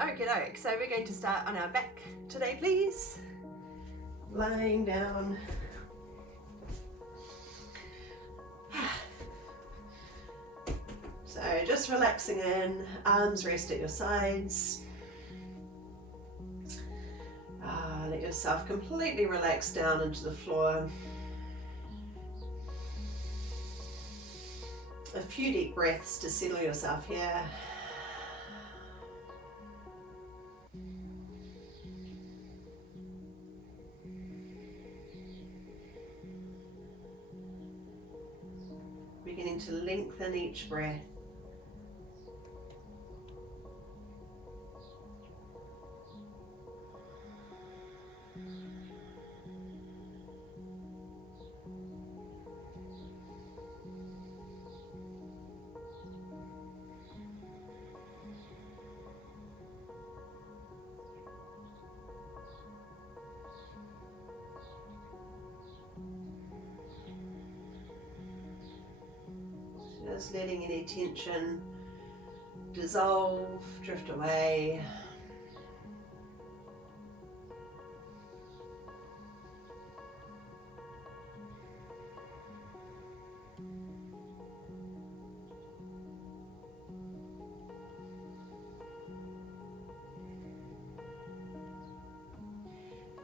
Okay, doke. So we're going to start on our back today, please. Lying down. So just relaxing in, arms rest at your sides. Let yourself completely relax down into the floor. A few deep breaths to settle yourself here. Beginning to lengthen each breath. Just letting any tension dissolve, drift away.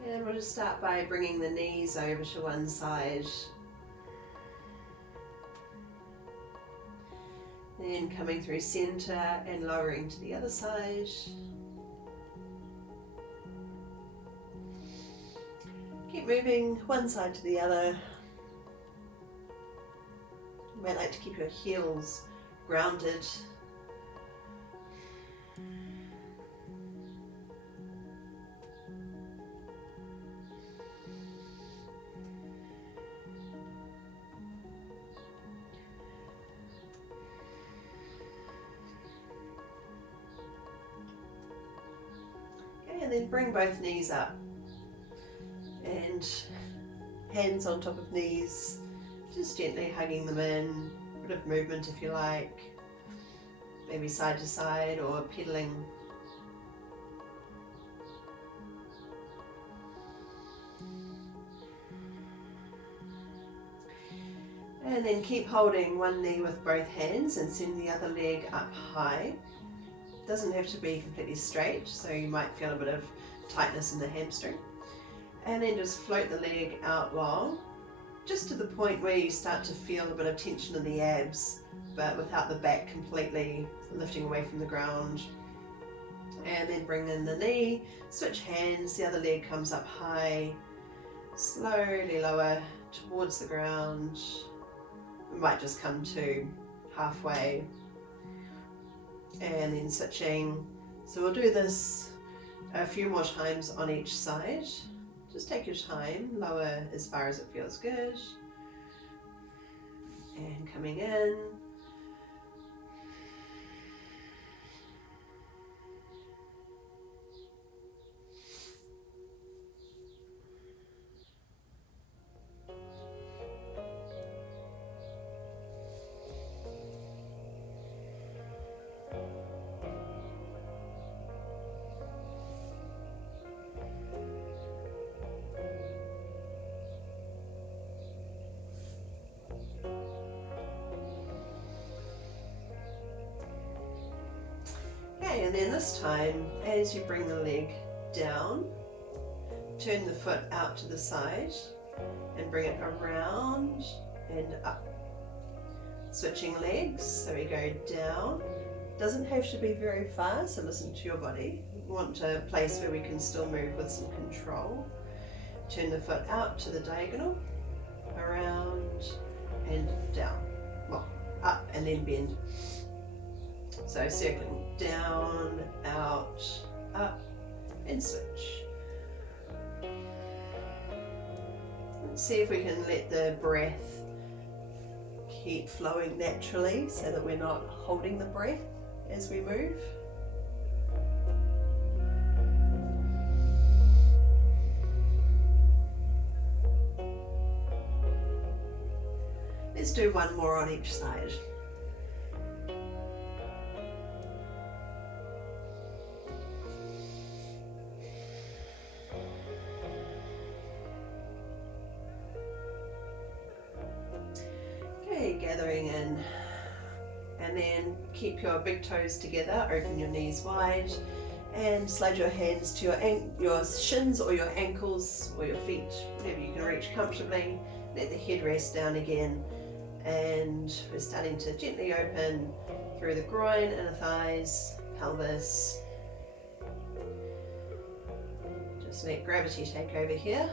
And we'll just start by bringing the knees over to one side. Then coming through center and lowering to the other side. Keep moving one side to the other. You might like to keep your heels grounded. And then bring both knees up and hands on top of knees, just gently hugging them in, a bit of movement if you like, maybe side to side or pedaling. And then keep holding one knee with both hands and send the other leg up high. Doesn't have to be completely straight, so you might feel a bit of tightness in the hamstring. And then just float the leg out long, just to the point where you start to feel a bit of tension in the abs, but without the back completely lifting away from the ground. And then bring in the knee, switch hands, the other leg comes up high, slowly lower towards the ground. We might just come to halfway. And then switching. So we'll do this a few more times on each side. Just take your time, lower as far as it feels good. And coming in. And then this time, as you bring the leg down, turn the foot out to the side and bring it around and up. Switching legs, so we go down. Doesn't have to be very far, so listen to your body. We want a place where we can still move with some control. Turn the foot out to the diagonal, around and down. Well, up and then bend. So circling down, out, up, and switch. And see if we can let the breath keep flowing naturally so that we're not holding the breath as we move. Let's do one more on each side. gathering in. And then keep your big toes together, open your knees wide, and slide your hands to your shins or your ankles or your feet, whatever you can reach comfortably. Let the head rest down again, and we're starting to gently open through the groin, inner thighs, pelvis. Just let gravity take over here.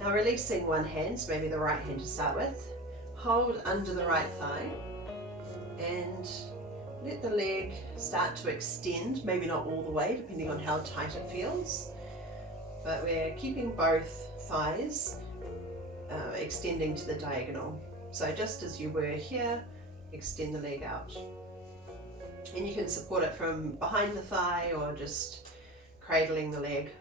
Now releasing one hand, so maybe the right hand to start with, hold under the right thigh and let the leg start to extend, maybe not all the way depending on how tight it feels, but we're keeping both thighs extending to the diagonal. So just as you were here, extend the leg out. And you can support it from behind the thigh or just cradling the leg.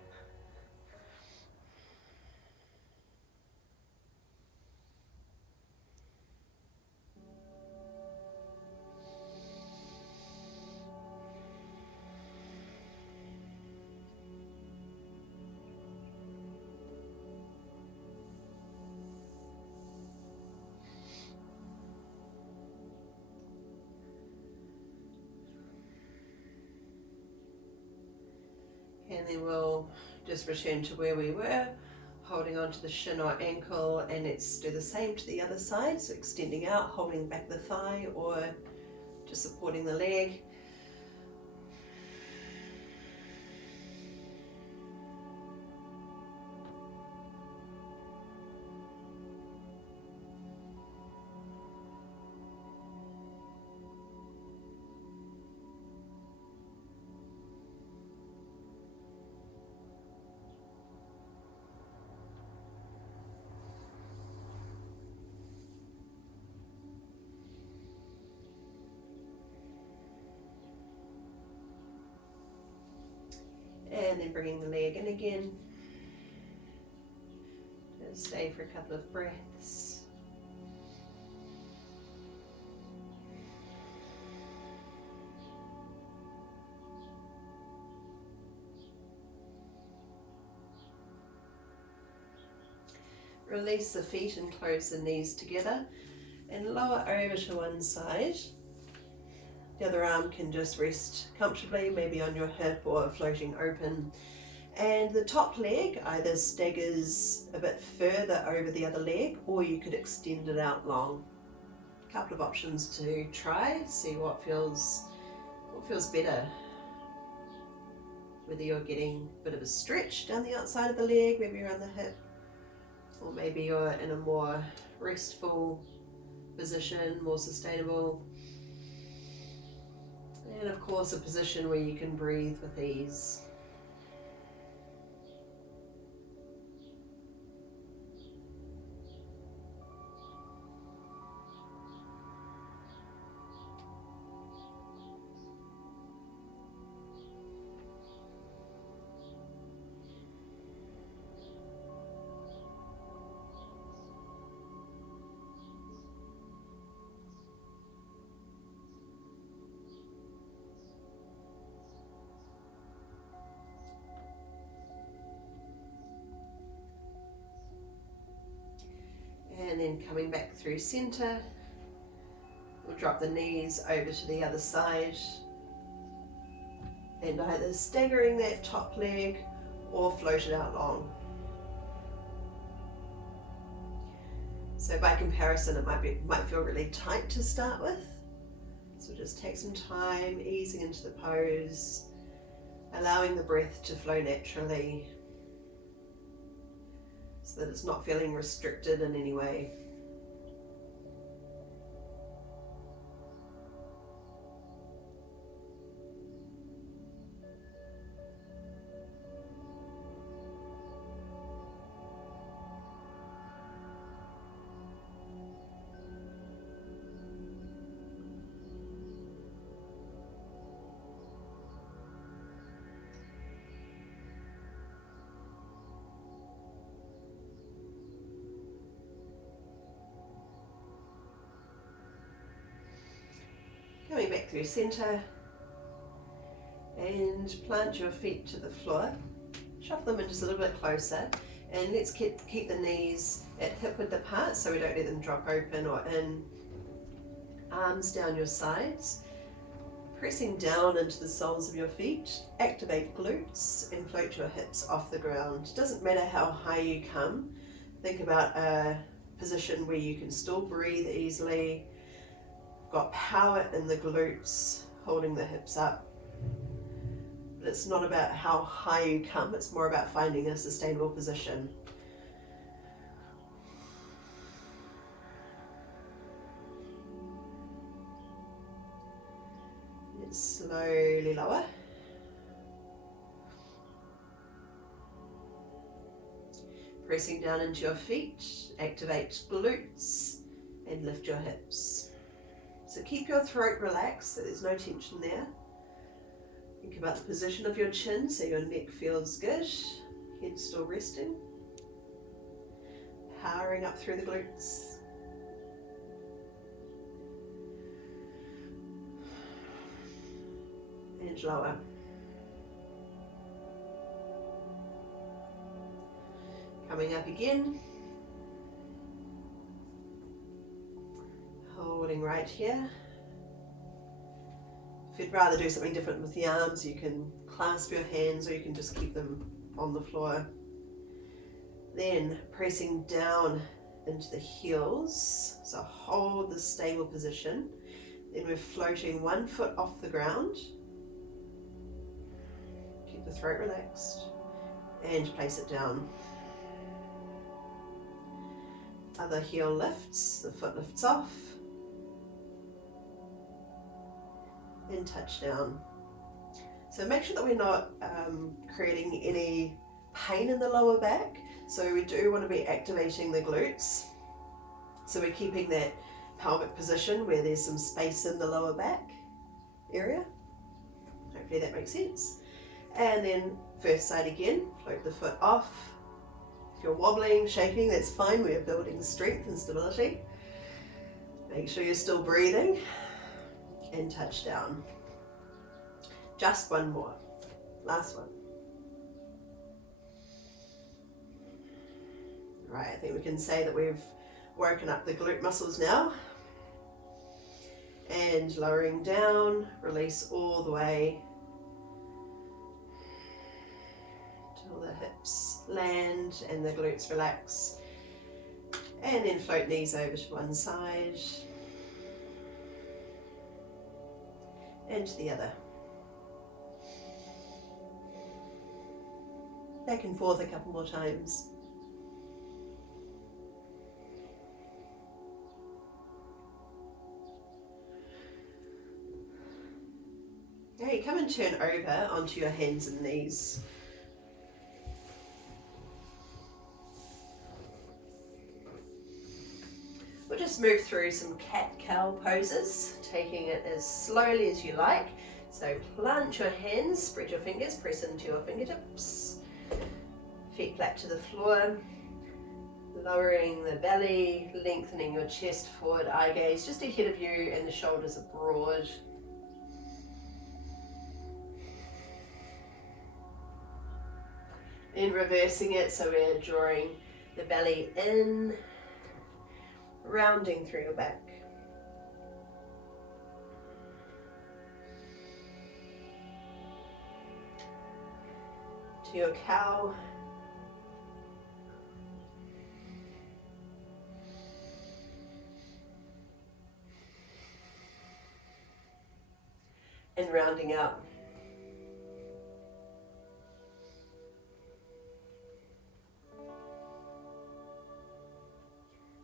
And then we'll just return to where we were, holding onto the shin or ankle, and let's do the same to the other side. So extending out, holding back the thigh or just supporting the leg. And then bringing the leg in again. Just stay for a couple of breaths. Release the feet and close the knees together and lower over to one side. The other arm can just rest comfortably, maybe on your hip or floating open. And the top leg either staggers a bit further over the other leg, or you could extend it out long. A couple of options to try, see what feels better. Whether you're getting a bit of a stretch down the outside of the leg, maybe around the hip, or maybe you're in a more restful position, more sustainable. And of course a position where you can breathe with ease. And then coming back through center, we'll drop the knees over to the other side and either staggering that top leg or float it out long. So by comparison, it might feel really tight to start with. So just take some time easing into the pose, allowing the breath to flow naturally, so that it's not feeling restricted in any way. back through center and plant your feet to the floor. Shuffle them in just a little bit closer, and let's keep the knees at hip width apart so we don't let them drop open or in. Arms down your sides, pressing down into the soles of your feet. Activate glutes and float your hips off the ground. Doesn't matter how high you come. Think about a position where you can still breathe easily. Got power in the glutes, holding the hips up. But it's not about how high you come, it's more about finding a sustainable position. Slowly lower. Pressing down into your feet, activate glutes and lift your hips. So keep your throat relaxed so there's no tension there. Think about the position of your chin so your neck feels good, head still resting. Powering up through the glutes. And lower. Coming up again. Holding right here. If you'd rather do something different with the arms, you can clasp your hands or you can just keep them on the floor. Then pressing down into the heels. So hold the stable position. Then we're floating one foot off the ground. Keep the throat relaxed and place it down. Other heel lifts, the foot lifts off and touch down. So make sure that we're not creating any pain in the lower back. So we do want to be activating the glutes. So we're keeping that pelvic position where there's some space in the lower back area. Hopefully that makes sense. And then first side again, float the foot off. If you're wobbling, shaking, that's fine. We're building strength and stability. Make sure you're still breathing and touch down. Just one more. Last one. Right, I think we can say that we've woken up the glute muscles now. And lowering down, release all the way till the hips land and the glutes relax. And then float knees over to one side and to the other. Back and forth a couple more times. Okay, come and turn over onto your hands and knees. We'll just move through some cat-cow poses, taking it as slowly as you like. So plant your hands, spread your fingers, press into your fingertips. Feet flat to the floor. Lowering the belly, lengthening your chest forward, eye gaze just ahead of you and the shoulders are broad. And reversing it, so we're drawing the belly in, rounding through your back. To your cow. And rounding out.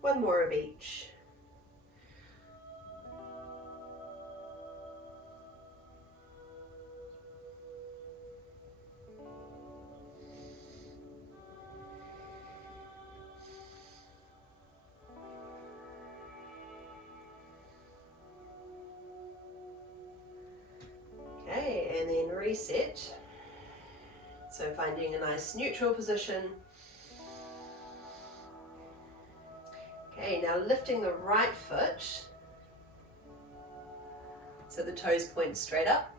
One more of each. Okay, and then reset. So finding a nice neutral position. Okay, now lifting the right foot. So the toes point straight up.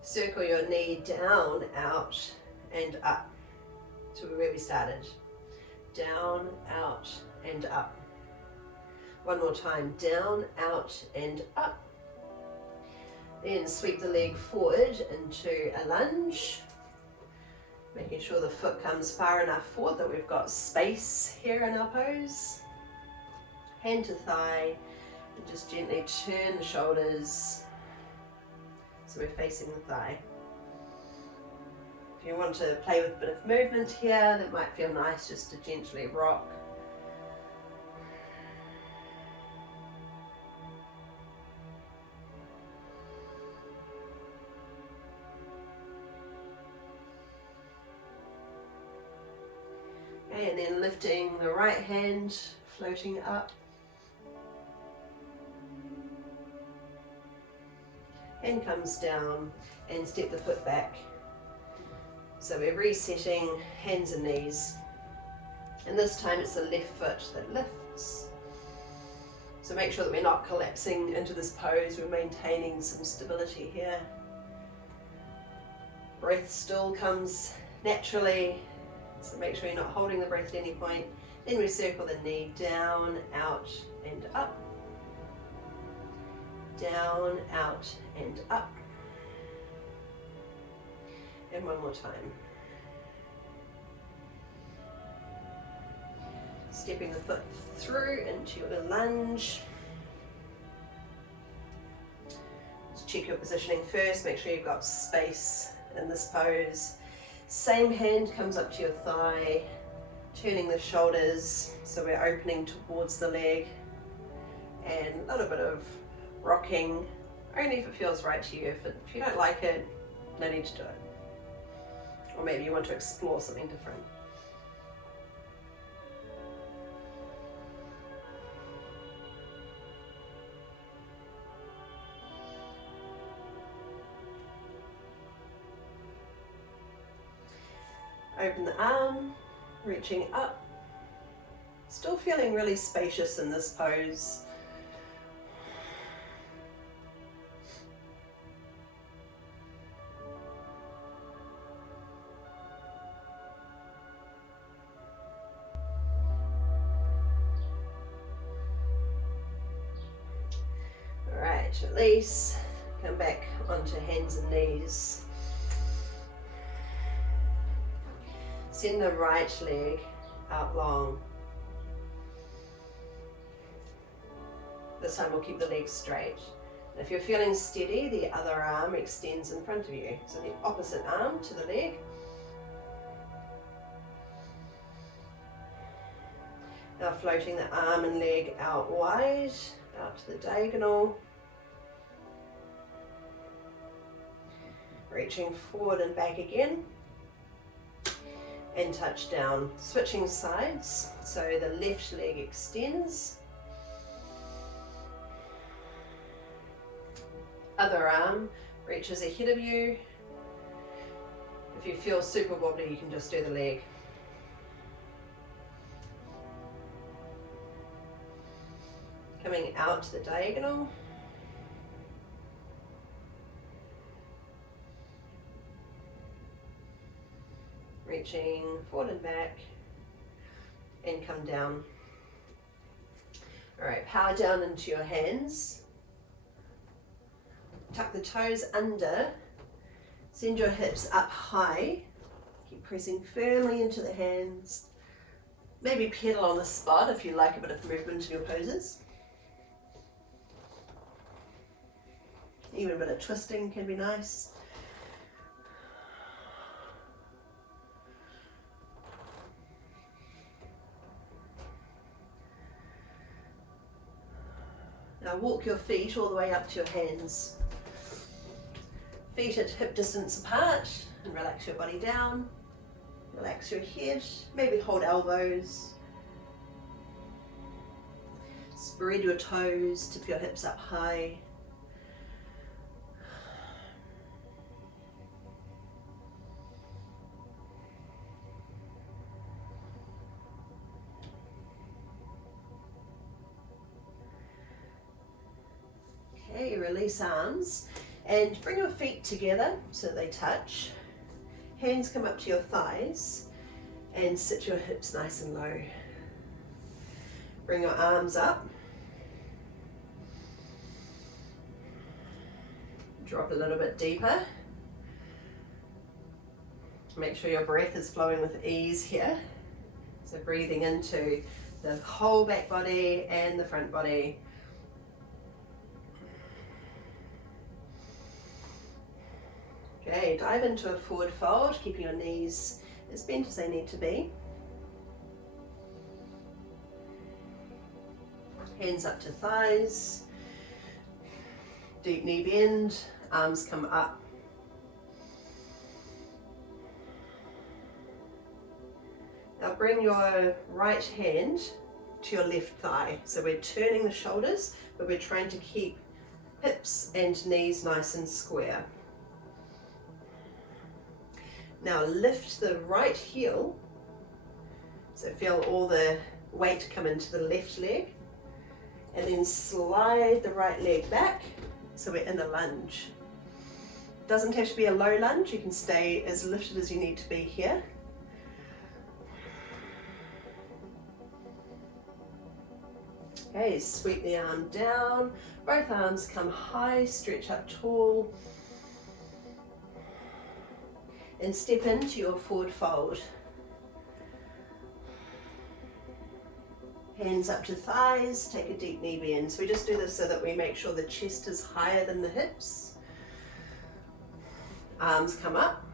Circle your knee down, out, and up to where we started. Down, out, and up. One more time, down, out, and up. Then sweep the leg forward into a lunge, making sure the foot comes far enough forward that we've got space here in our pose. Hand to thigh, and just gently turn the shoulders so we're facing the thigh. If you want to play with a bit of movement here, that might feel nice just to gently rock. Okay, and then lifting the right hand, floating up. Hand comes down and step the foot back. So we're resetting hands and knees. And this time it's the left foot that lifts. So make sure that we're not collapsing into this pose, we're maintaining some stability here. Breath still comes naturally, so make sure you're not holding the breath at any point. Then we circle the knee down, out, and up. Down, out, and up. And one more time. Stepping the foot through into your lunge. Just check your positioning first, make sure you've got space in this pose. Same hand comes up to your thigh, turning the shoulders so we're opening towards the leg, and a little bit of rocking, only if it feels right to you. If you don't like it, no need to do it. Or maybe you want to explore something different. Open the arm, reaching up. Still feeling really spacious in this pose. All right, release, come back onto hands and knees. Send the right leg out long. This time we'll keep the leg straight. And if you're feeling steady, the other arm extends in front of you. So the opposite arm to the leg. Now floating the arm and leg out wide, out to the diagonal. Reaching forward and back again. And touch down, switching sides, so the left leg extends, other arm reaches ahead of you. If you feel super wobbly, you can just do the leg. Coming out to the diagonal. Reaching forward and back, and come down. All right, power down into your hands. Tuck the toes under. Send your hips up high. Keep pressing firmly into the hands. Maybe pedal on the spot if you like a bit of movement in your poses. Even a bit of twisting can be nice. Now walk your feet all the way up to your hands. Feet at hip distance apart, and relax your body down. Relax your head, maybe hold elbows. Spread your toes, tip your hips up high. release arms and bring your feet together so they touch. Hands come up to your thighs and sit your hips nice and low. Bring your arms up. Drop a little bit deeper. Make sure your breath is flowing with ease here. So breathing into the whole back body and the front body. Okay, dive into a forward fold, keeping your knees as bent as they need to be. Hands up to thighs. Deep knee bend, arms come up. Now bring your right hand to your left thigh. So we're turning the shoulders, but we're trying to keep hips and knees nice and square. Now lift the right heel, so feel all the weight come into the left leg, and then slide the right leg back, so we're in a lunge. Doesn't have to be a low lunge, you can stay as lifted as you need to be here. Okay, sweep the arm down, both arms come high, stretch up tall, and step into your forward fold. Hands up to thighs, take a deep knee bend. So we just do this so that we make sure the chest is higher than the hips. Arms come up.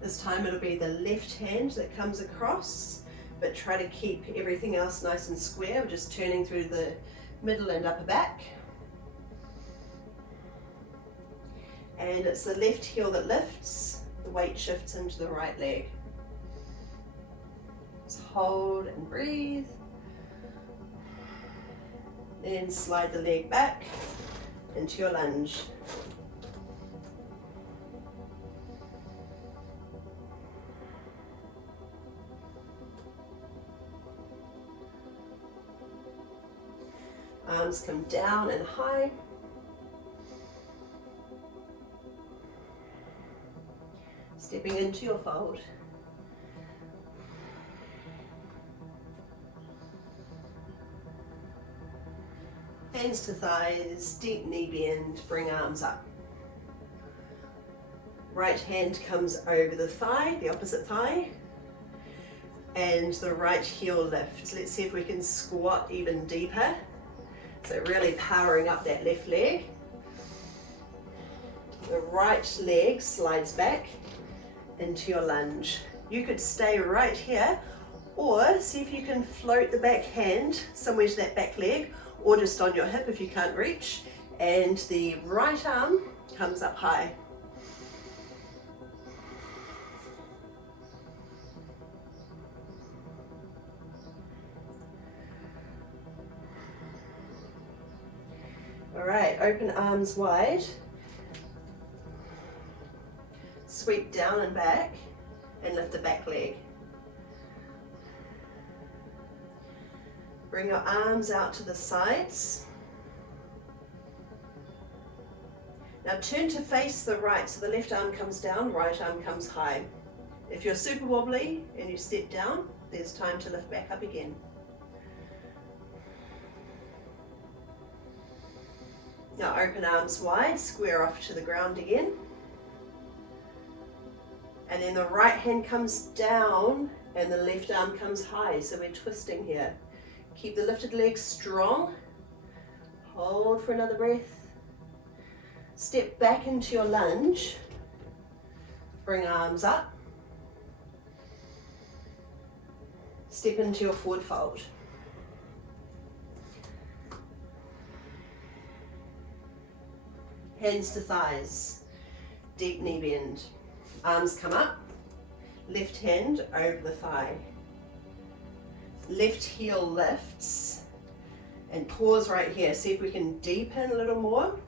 This time it'll be the left hand that comes across, but try to keep everything else nice and square. We're just turning through the middle and upper back. And it's the left heel that lifts, the weight shifts into the right leg. Just hold and breathe. Then slide the leg back into your lunge. Arms come down and high. Stepping into your fold. Hands to thighs, deep knee bend, bring arms up. Right hand comes over the thigh, the opposite thigh, and the right heel lifts. Let's see if we can squat even deeper. So really powering up that left leg. The right leg slides back into your lunge. You could stay right here, or see if you can float the back hand somewhere to that back leg, or just on your hip if you can't reach, and the right arm comes up high. All right, open arms wide. Sweep down and back and lift the back leg. Bring your arms out to the sides. Now turn to face the right, so the left arm comes down, right arm comes high. If you're super wobbly and you step down, there's time to lift back up again. Now open arms wide, square off to the ground again. And then the right hand comes down and the left arm comes high, so we're twisting here. Keep the lifted leg strong. Hold for another breath. Step back into your lunge. Bring arms up. Step into your forward fold. Hands to thighs. Deep knee bend. Arms come up. Left hand over the thigh. Left heel lifts. And pause right here. See if we can deepen a little more.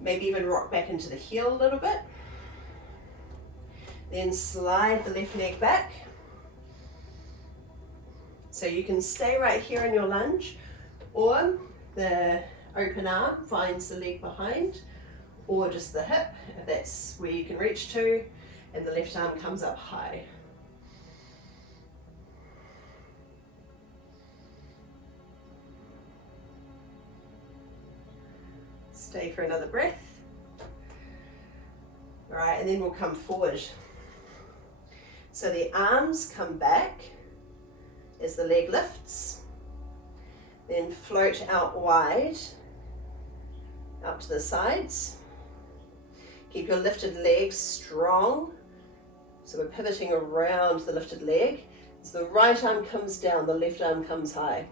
Maybe even rock back into the heel a little bit. Then slide the left leg back. So you can stay right here in your lunge, or The open arm finds the leg behind, or just the hip, if that's where you can reach to, and the left arm comes up high. Stay for another breath. All right, and then we'll come forward. So the arms come back as the leg lifts, then float out wide, out to the sides. Keep your lifted legs strong. So we're pivoting around the lifted leg. So the right arm comes down, the left arm comes high.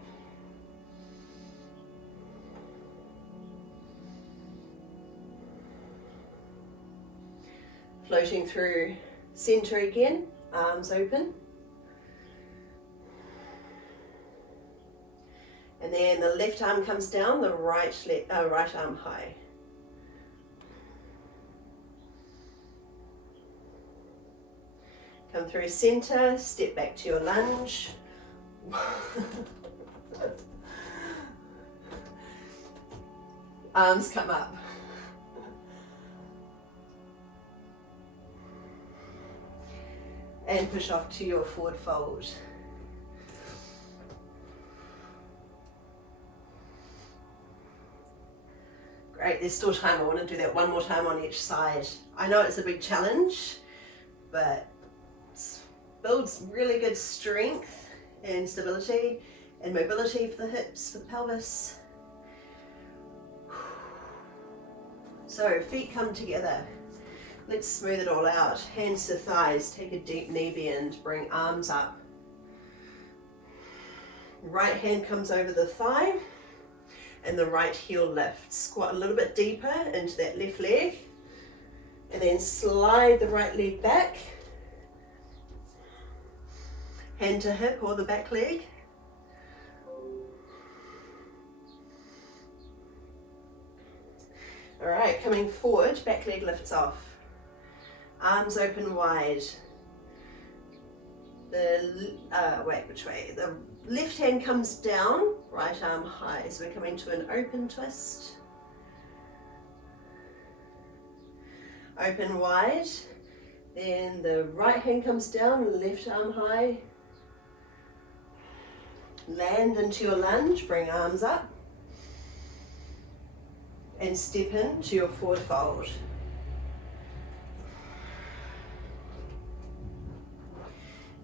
Floating through center again, arms open. And then the left arm comes down, the right arm high. Come through center, step back to your lunge. Arms come up. And push off to your forward fold. Great, there's still time. I want to do that one more time on each side. I know it's a big challenge, but it builds really good strength and stability and mobility for the hips, for the pelvis. So feet come together. Let's smooth it all out. Hands to thighs, take a deep knee bend, bring arms up. Right hand comes over the thigh and the right heel lifts. Squat a little bit deeper into that left leg and then slide the right leg back. Hand to hip or the back leg. All right, coming forward, back leg lifts off. Arms open wide. Which way? The left hand comes down, right arm high. So we're coming to an open twist. Open wide. Then the right hand comes down, left arm high. Land into your lunge, bring arms up. And step into your forward fold.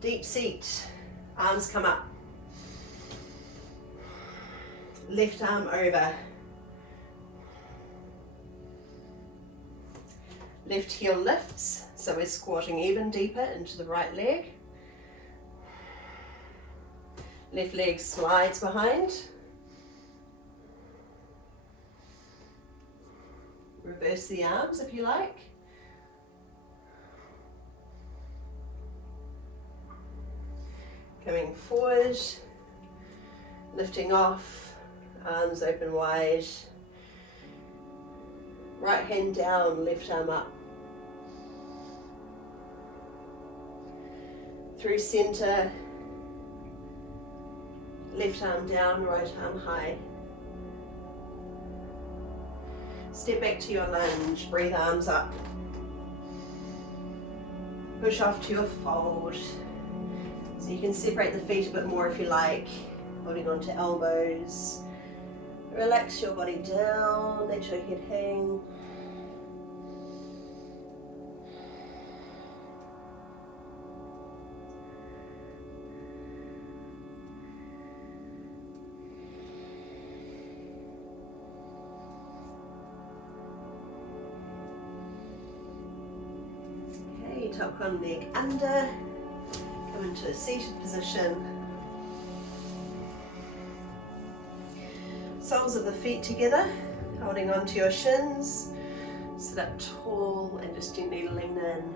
Deep seat, arms come up. Left arm over. Left heel lifts, so we're squatting even deeper into the right leg. Left leg slides behind. Reverse the arms if you like. Coming forward, lifting off, arms open wide. Right hand down, left arm up. Through center, left arm down, right arm high. Step back to your lunge, breathe arms up. Push off to your fold. So you can separate the feet a bit more if you like, holding onto elbows. Relax your body down, let your head hang. Okay, top one leg under. Come into a seated position. Soles of the feet together, holding onto your shins. Sit up tall and just gently lean in.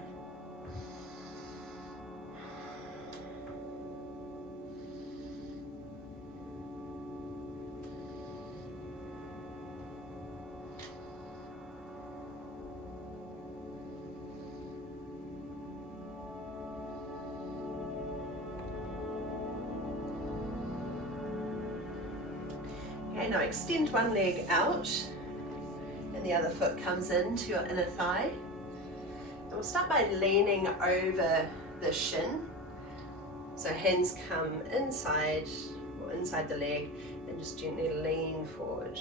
Okay, now extend one leg out and the other foot comes into your inner thigh. And we'll start by leaning over the shin. So hands come inside or inside the leg and just gently lean forward.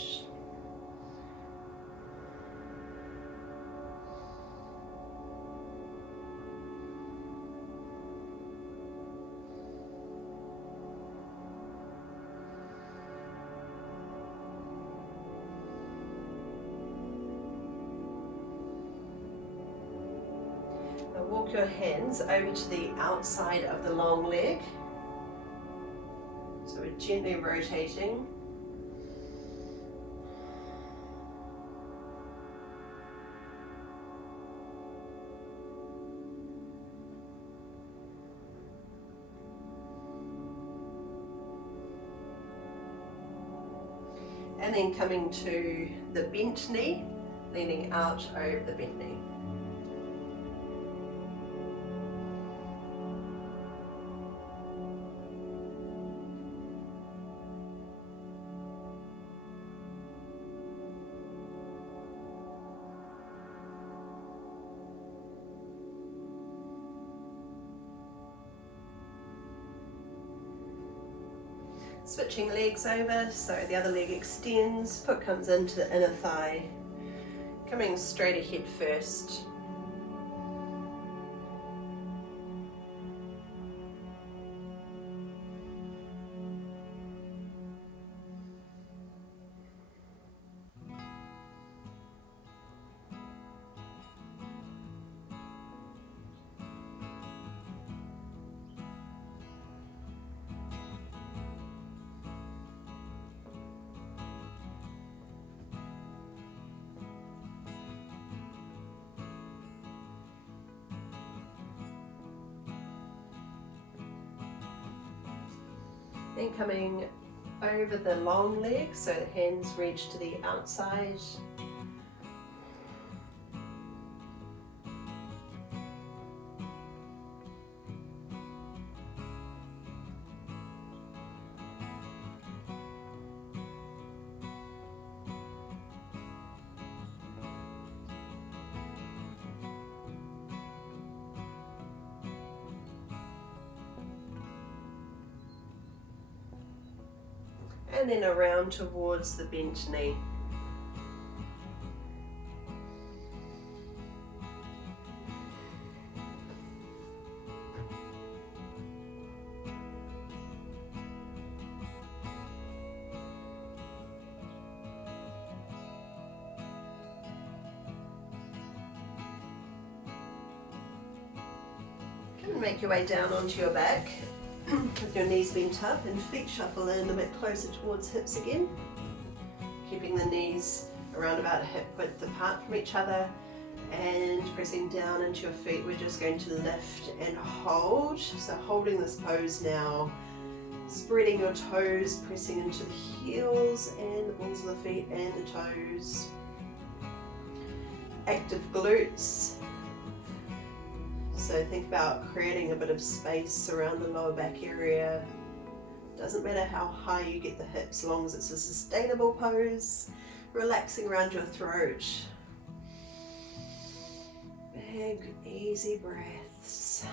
Walk your hands over to the outside of the long leg. So we're gently rotating. And then coming to the bent knee, leaning out over the bent knee. Switching legs over, so the other leg extends, foot comes into the inner thigh, coming straight ahead first. Then coming over the long leg, so the hands reach to the outside. And then around towards the bent knee. Come and make your way down onto your back. With your knees bent up and feet shuffle in a bit closer towards hips again. Keeping the knees around about hip width apart from each other and pressing down into your feet. We're just going to lift and hold. So holding this pose now, spreading your toes, pressing into the heels and the balls of the feet and the toes. Active glutes. So think about creating a bit of space around the lower back area. Doesn't matter how high you get the hips, as long as it's a sustainable pose. Relaxing around your throat. Big, easy breaths.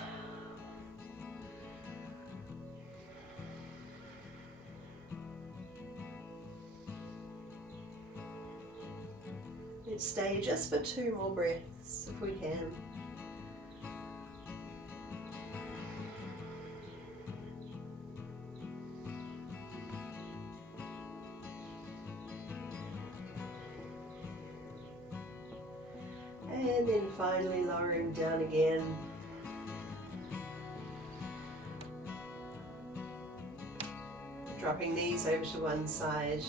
Let's stay just for 2 more breaths if we can. And then finally lowering down again. Dropping knees over to one side.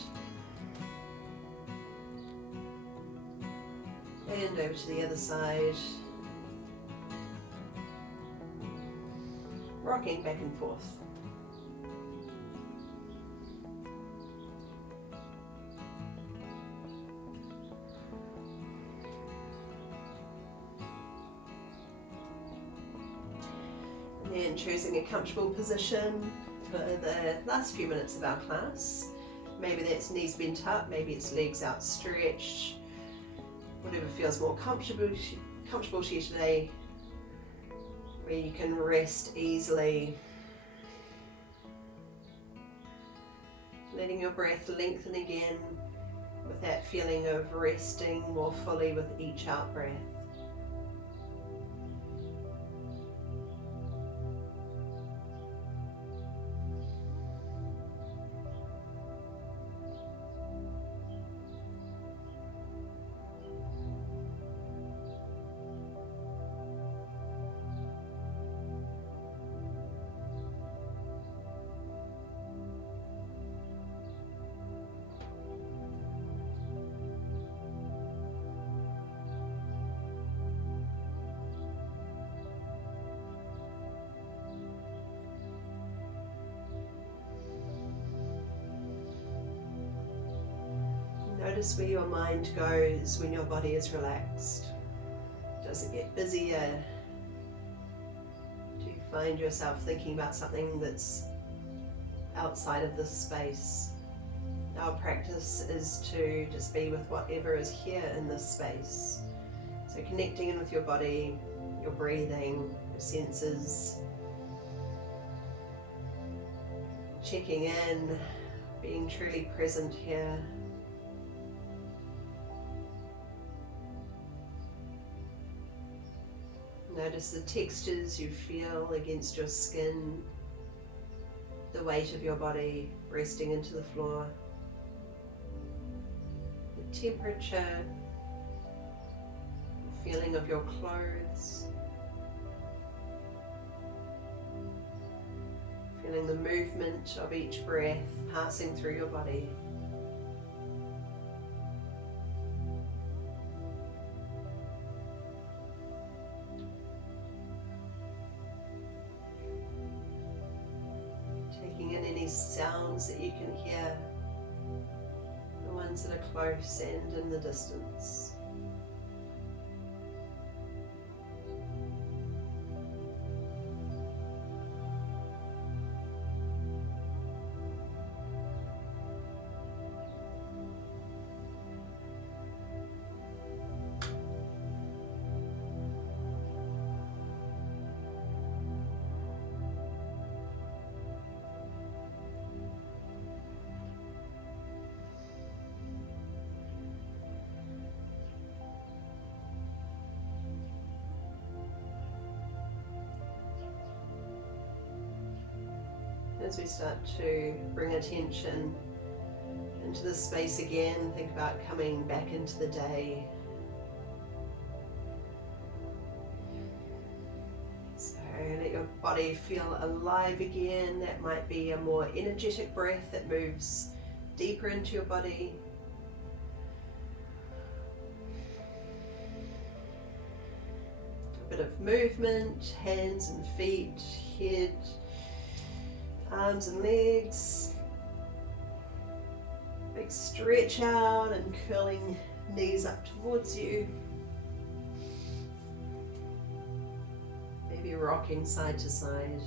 And over to the other side. Rocking back and forth. And choosing a comfortable position for the last few minutes of our class. Maybe that's knees bent up, maybe it's legs outstretched, whatever feels more comfortable to you today, where you can rest easily. Letting your breath lengthen again with that feeling of resting more fully with each out breath. Notice where your mind goes when your body is relaxed. Does it get busier? Do you find yourself thinking about something that's outside of this space? Our practice is to just be with whatever is here in this space. So connecting in with your body, your breathing, your senses, checking in, being truly present here. Notice the textures you feel against your skin, the weight of your body resting into the floor, the temperature, the feeling of your clothes, feeling the movement of each breath passing through your body. Sounds that you can hear, the ones that are close and in the distance. As we start to bring attention into the space again, think about coming back into the day. So let your body feel alive again. That might be a more energetic breath that moves deeper into your body. A bit of movement, hands and feet, head, arms and legs, big stretch out and curling knees up towards you, maybe rocking side to side,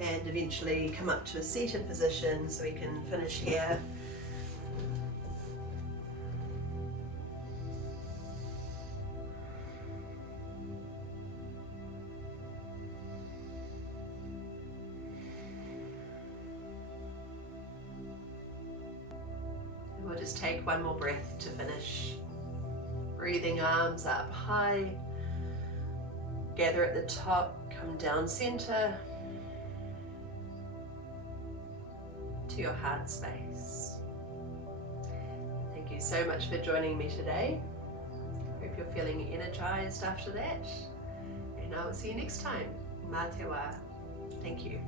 and eventually come up to a seated position so we can finish here. We'll just take one more breath to finish. Breathing arms up high, gather at the top, come down center to your heart space. Thank you so much for joining me today. Hope you're feeling energized after that, and I will see you next time. Mā te wā. Thank you.